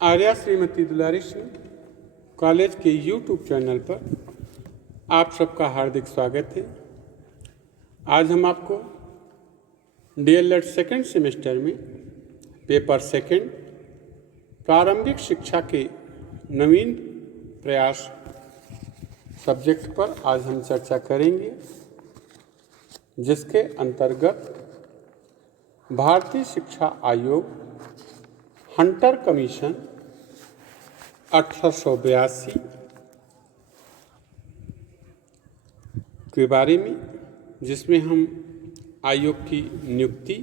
आर्या श्रीमती दुलारी Singh college के YouTube channel पर आप सबका हार्दिक स्वागत है। आज हम आपको डीएलएड सेकेंड सेमेस्टर में पेपर सेकेंड प्रारंभिक शिक्षा के नवीन प्रयास सब्जेक्ट पर आज हम चर्चा करेंगे, जिसके अंतर्गत भारतीय शिक्षा आयोग हंटर कमीशन 1882 के बारे में, जिसमें हम आयोग की नियुक्ति,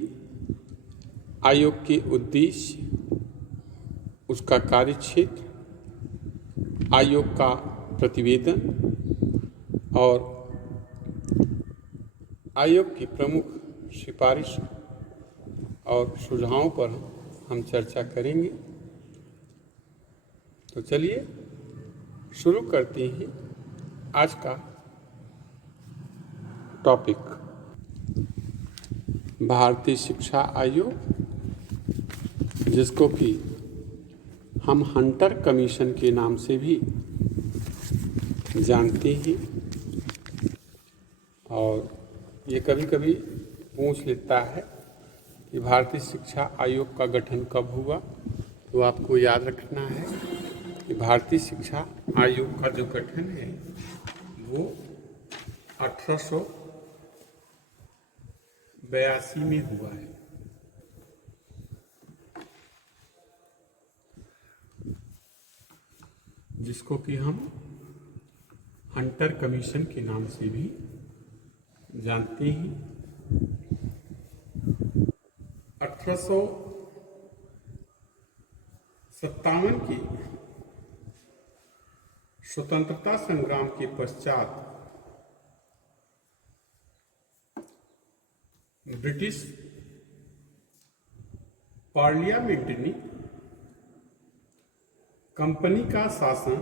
आयोग के उद्देश्य, उसका कार्यक्षेत्र, आयोग का प्रतिवेदन और आयोग की प्रमुख सिफारिश और सुझावों पर हम चर्चा करेंगे। तो चलिए शुरू करते हैं आज का टॉपिक। भारतीय शिक्षा आयोग, जिसको कि हम हंटर कमीशन के नाम से भी जानते हैं, और ये कभी कभी पूछ लेता है कि भारतीय शिक्षा आयोग का गठन कब हुआ। तो आपको याद रखना है कि भारतीय शिक्षा आयोग का जो गठन है वो 1882 में हुआ है। जिसको कि हम हंटर कमीशन के नाम से भी जानते हैं। 1857 के स्वतंत्रता संग्राम के पश्चात ब्रिटिश पार्लियामेंट ने कंपनी का शासन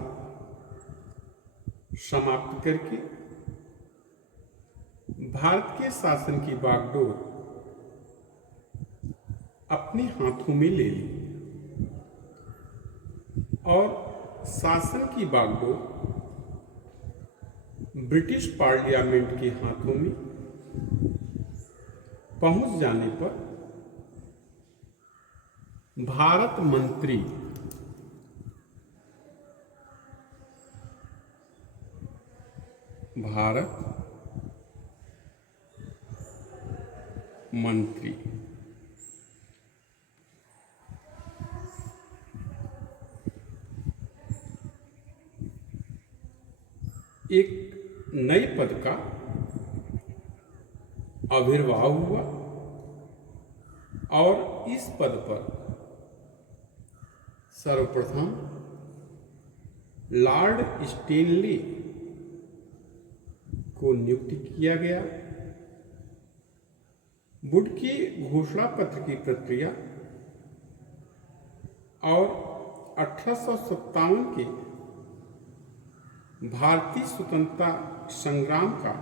समाप्त करके भारत के शासन की बागडोर अपने हाथों में ले ली और शासन की बागडोर ब्रिटिश पार्लियामेंट के हाथों में पहुंच जाने पर भारत मंत्री एक नए पद का आविर्भाव हुआ और इस पद पर सर्वप्रथम लॉर्ड स्टेनली को नियुक्त किया गया। वुड की घोषणा पत्र की प्रक्रिया और 1857 के भारतीय स्वतंत्रता संग्राम का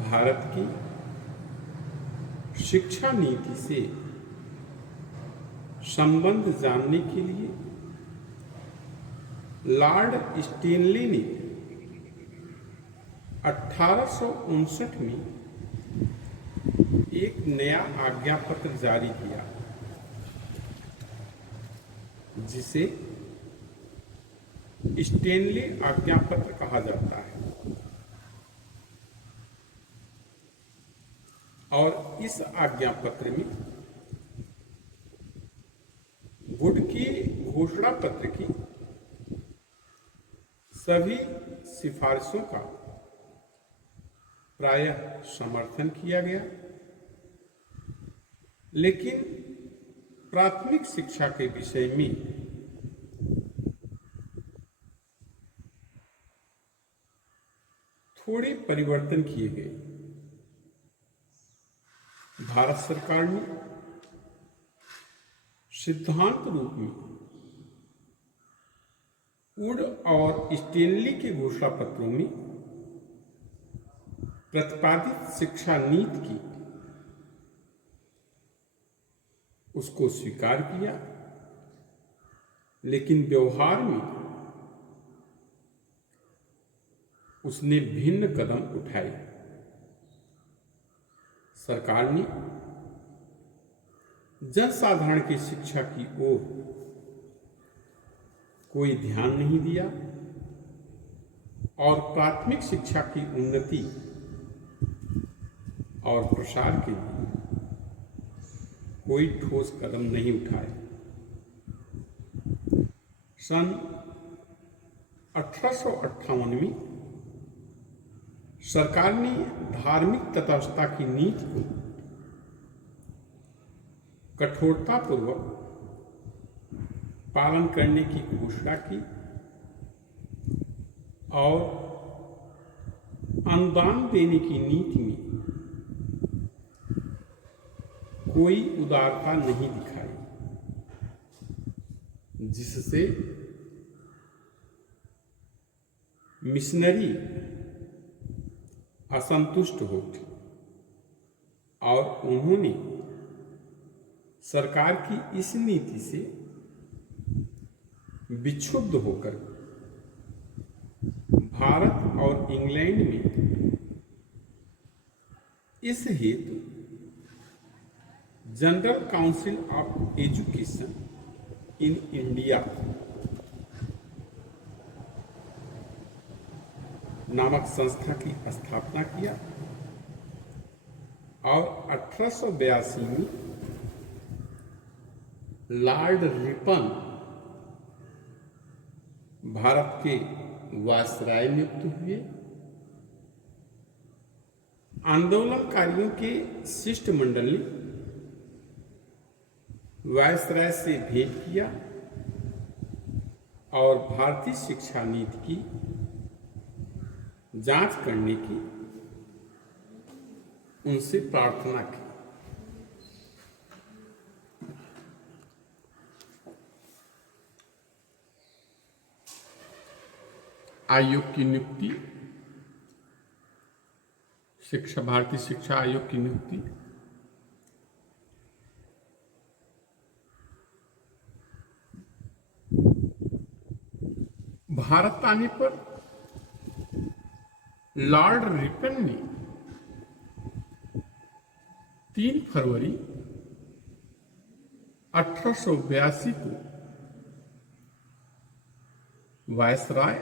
भारत की शिक्षा नीति से संबंध जानने के लिए लॉर्ड स्टेनली ने 1859 में एक नया आज्ञा पत्र जारी किया, जिसे स्टेनली आज्ञा पत्र कहा जाता है। और इस आज्ञा पत्र में वुड की घोषणा पत्र की सभी सिफारिशों का प्रायः समर्थन किया गया, लेकिन प्राथमिक शिक्षा के विषय में थोड़े परिवर्तन किए गए। भारत सरकार ने सिद्धांत रूप में वुड और स्टेनली के घोषणा पत्रों में प्रतिपादित शिक्षा नीति की उसको स्वीकार किया, लेकिन व्यवहार में उसने भिन्न कदम उठाए। सरकार ने जनसाधारण की शिक्षा की ओर कोई ध्यान नहीं दिया और प्राथमिक शिक्षा की उन्नति और प्रसार के लिए कोई ठोस कदम नहीं उठाए। सन 1858 में सरकार ने धार्मिक तटस्थता की नीति को कठोरतापूर्वक पालन करने की घोषणा की और अनुदान देने की नीति में कोई उदारता नहीं दिखाई, जिससे मिशनरी असंतुष्ट हो उठे और उन्होंने सरकार की इस नीति से विक्षुब्ध होकर भारत और इंग्लैंड में इस हेतु general council of education in India नामक संस्था की स्थापना किया और 1882 में लॉर्ड रिपन भारत के वायसराय नियुक्त हुए। आंदोलनकारियों के शिष्टमंडल ने वायसराय से भेंट किया और भारतीय शिक्षा नीति की जांच करने की उनसे प्रार्थना की। आयोग की नियुक्ति, भारतीय शिक्षा आयोग की नियुक्ति भारत आने पर लॉर्ड रिपन ने 3 फरवरी 1882 को वायसराय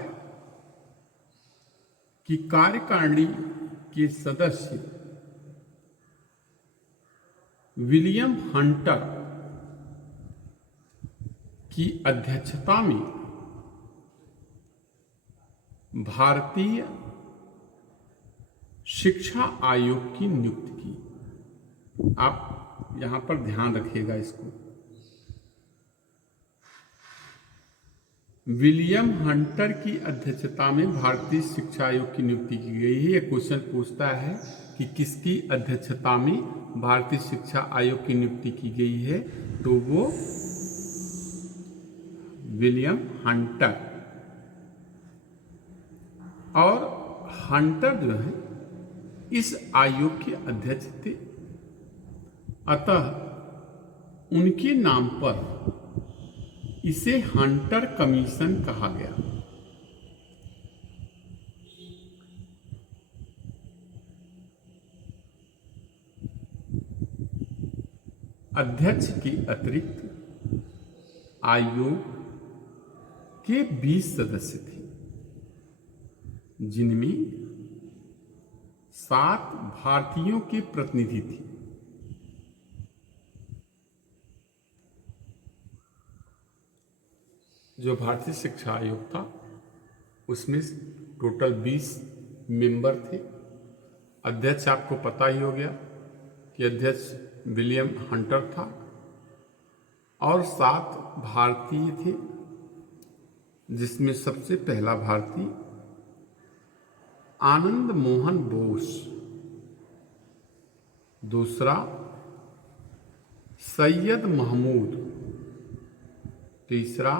की कार्यकारिणी के सदस्य विलियम हंटर की अध्यक्षता में भारतीय शिक्षा आयोग की नियुक्ति की। आप यहां पर ध्यान रखिएगा इसको। विलियम हंटर की अध्यक्षता में भारतीय शिक्षा आयोग की नियुक्ति की गई है। यह क्वेश्चन पूछता है कि किसकी अध्यक्षता में भारतीय शिक्षा आयोग की नियुक्ति की गई है, तो वो विलियम हंटर। और हंटर जो है इस आयोग के अध्यक्ष थे, अतः उनके नाम पर इसे हंटर कमीशन कहा गया। अध्यक्ष के अतिरिक्त आयोग के 20 सदस्य थे, जिनमें 7 भारतीयों के प्रतिनिधि थे। जो भारतीय शिक्षा आयोग था उसमें टोटल 20 मेंबर थे। अध्यक्ष आपको पता ही हो गया कि अध्यक्ष विलियम हंटर था और 7 भारतीय थे, जिसमें सबसे पहला भारतीय आनंद मोहन बोस, दूसरा सैयद महमूद, तीसरा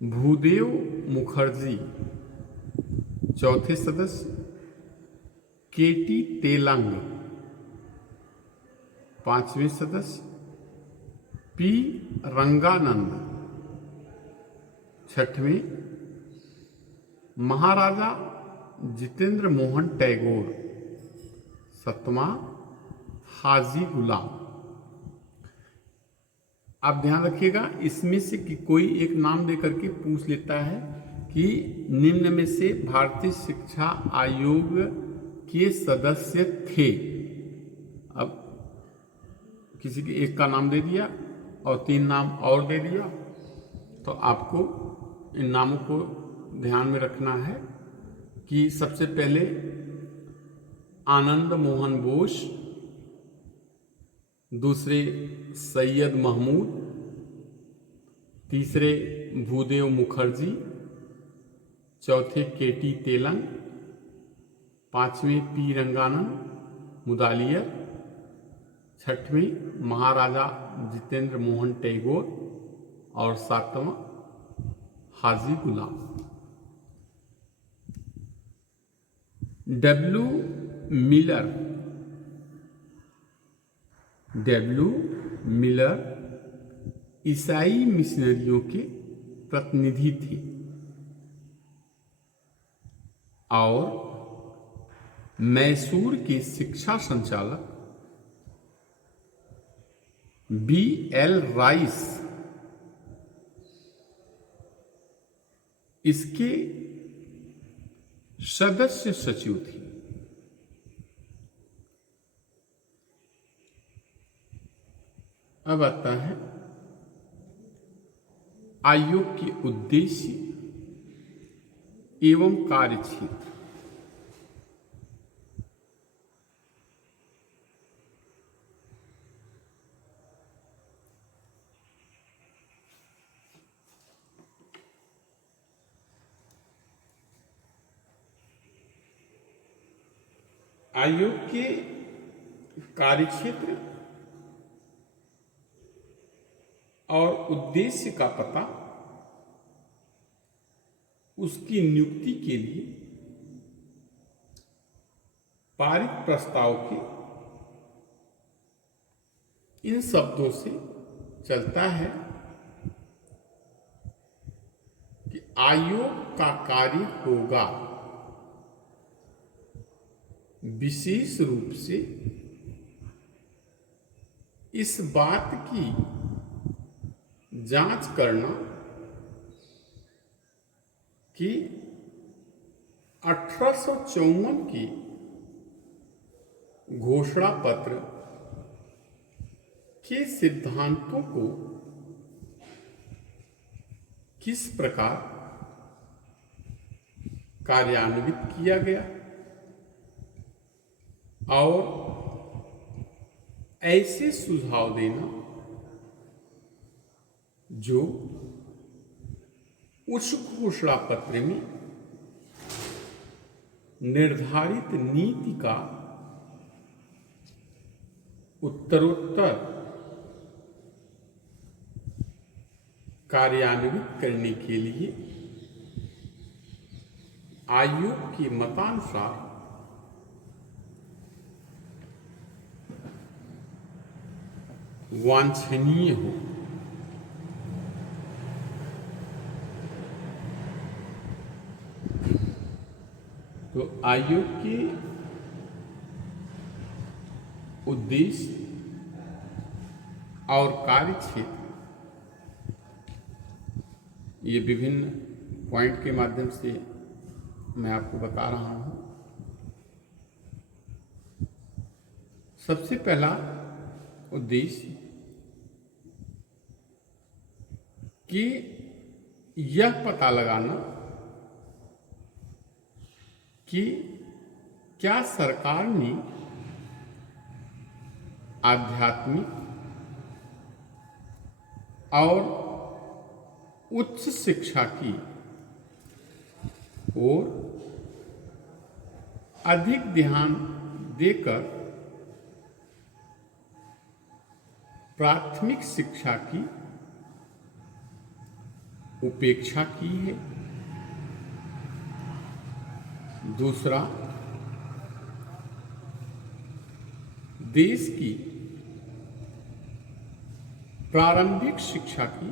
भूदेव मुखर्जी, चौथे सदस्य केटी तेलंग, 5वें सदस्य पी रंगानंद। छठवीं, महाराजा जितेंद्र मोहन टैगोर। सातवां, हाजी गुलाम। आप ध्यान रखिएगा, इसमें से कि कोई एक नाम देकर के पूछ लेता है कि निम्न में से भारतीय शिक्षा आयोग के सदस्य थे। अब किसी के एक का नाम दे दिया और 3 नाम और दे दिया, तो आपको इन नामों को ध्यान में रखना है कि सबसे पहले आनंद मोहन बोस, दूसरे सैयद महमूद, तीसरे भूदेव मुखर्जी, चौथे केटी तेलंग, पांचवें पी रंगानंद मुदालियर, छठवीं महाराजा जितेंद्र मोहन टैगोर और सातवां हाजी गुलाम। डब्ल्यू मिलर ईसाई मिशनरियों के प्रतिनिधि थे और मैसूर के शिक्षा संचालक B.L. राइस इसके सदस्य सचिव थे। अब आता है आयोग के उद्देश्य एवं कार्यक्षेत्र। आयोग के कार्यक्षेत्र और उद्देश्य का पता उसकी नियुक्ति के लिए पारित प्रस्ताव के इन शब्दों से चलता है कि आयोग का कार्य होगा विशेष रूप से इस बात की जांच करना कि 1854 की घोषणा पत्र के सिद्धांतों को किस प्रकार कार्यान्वित किया गया और ऐसे सुझाव देना जो उस घोषणा पत्र में निर्धारित नीति का उत्तरोत्तर कार्यान्वित करने के लिए आयोग के मतानुसार वांछनीय हो। तो आयोग के उद्देश्य और कार्यक्षेत्र ये विभिन्न पॉइंट के माध्यम से मैं आपको बता रहा हूं। सबसे पहला उद्देश्य कि यह पता लगाना कि क्या सरकार ने आध्यात्मिक और उच्च शिक्षा की ओर अधिक ध्यान देकर प्राथमिक शिक्षा की उपेक्षा की है। दूसरा, देश की प्रारंभिक शिक्षा की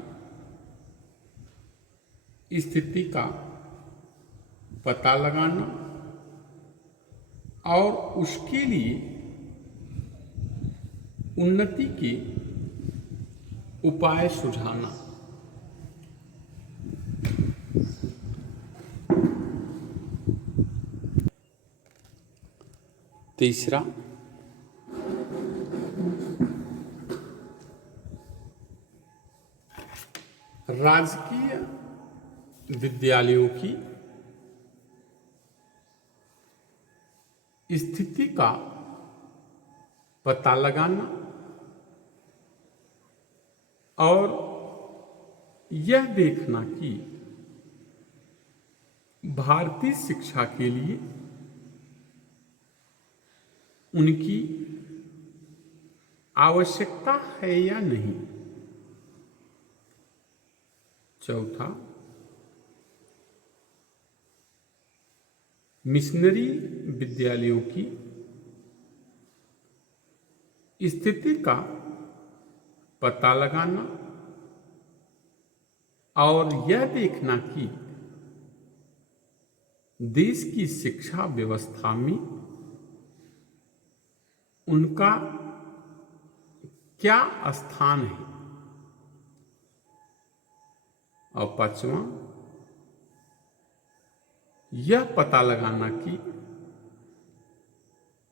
स्थिति का पता लगाना और उसके लिए उन्नति के उपाय सुझाना। तीसरा, राजकीय विद्यालयों की स्थिति का पता लगाना और यह देखना कि भारतीय शिक्षा के लिए उनकी आवश्यकता है या नहीं। चौथा, मिशनरी विद्यालयों की स्थिति का पता लगाना और यह देखना कि देश की शिक्षा व्यवस्था में उनका क्या स्थान है। और पांचवा, यह पता लगाना कि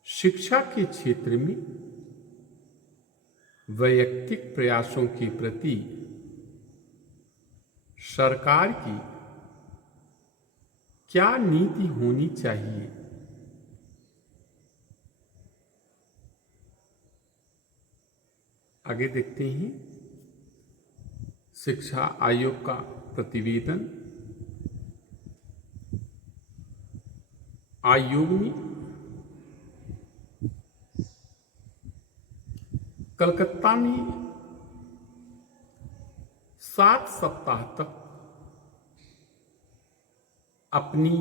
शिक्षा के क्षेत्र में वैयक्तिक प्रयासों के प्रति सरकार की क्या नीति होनी चाहिए। आगे देखते हैं शिक्षा आयोग का प्रतिवेदन। आयोग ने कलकत्ता में 7 सप्ताह तक अपनी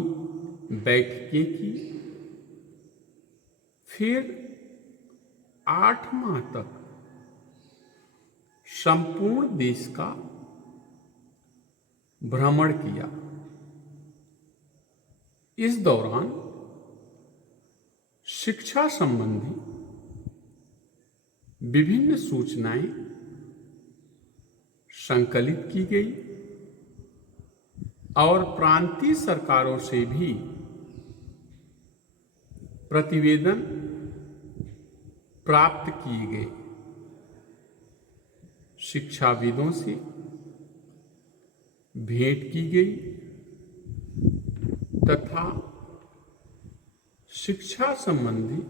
बैठकें की, फिर 8 माह तक संपूर्ण देश का भ्रमण किया। इस दौरान शिक्षा संबंधी विभिन्न सूचनाएं संकलित की गई और प्रांतीय सरकारों से भी प्रतिवेदन प्राप्त किए गए। शिक्षाविदों से भेंट की गई तथा शिक्षा संबंधी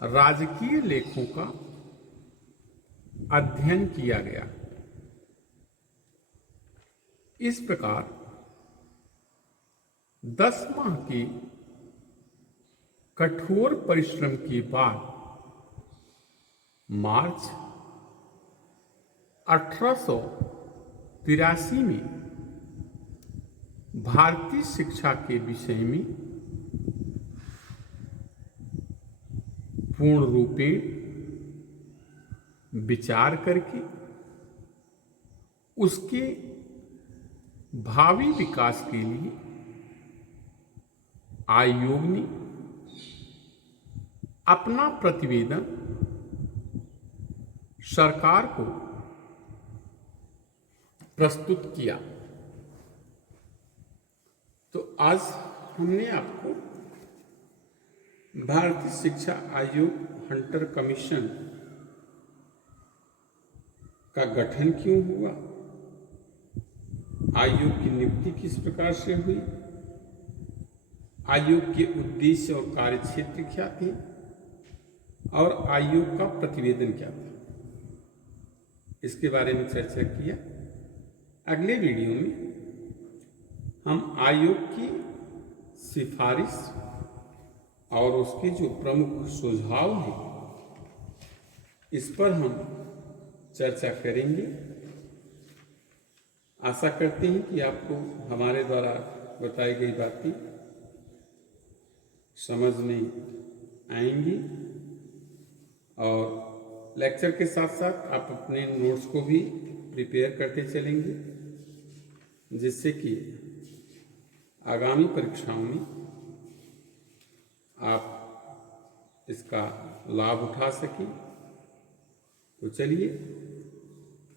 राजकीय लेखों का अध्ययन किया गया। इस प्रकार 10 माह के कठोर परिश्रम के बाद मार्च 1883 में भारतीय शिक्षा के विषय में पूर्ण रूपेण विचार करके उसके भावी विकास के लिए आयोग ने अपना प्रतिवेदन सरकार को प्रस्तुत किया। तो आज हमने आपको भारतीय शिक्षा आयोग हंटर कमीशन का गठन क्यों हुआ, आयोग की नियुक्ति किस प्रकार से हुई, आयोग के उद्देश्य और कार्यक्षेत्र क्या थे और आयोग का प्रतिवेदन क्या था, इसके बारे में चर्चा किया। अगले वीडियो में हम आयोग की सिफारिश और उसके जो प्रमुख सुझाव हैं इस पर हम चर्चा करेंगे। आशा करते हैं कि आपको हमारे द्वारा बताई गई बातें समझ में आएंगी और लेक्चर के साथ साथ आप अपने नोट्स को भी प्रिपेयर करते चलेंगे, जिससे कि आगामी परीक्षाओं में आप इसका लाभ उठा सकें। तो चलिए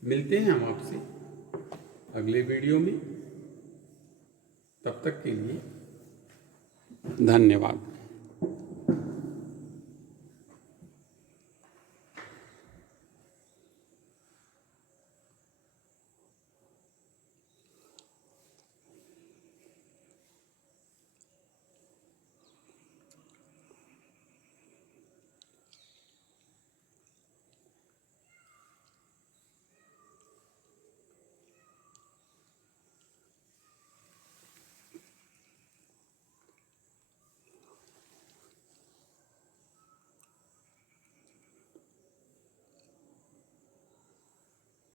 मिलते हैं हम आपसे अगले वीडियो में। तब तक के लिए धन्यवाद।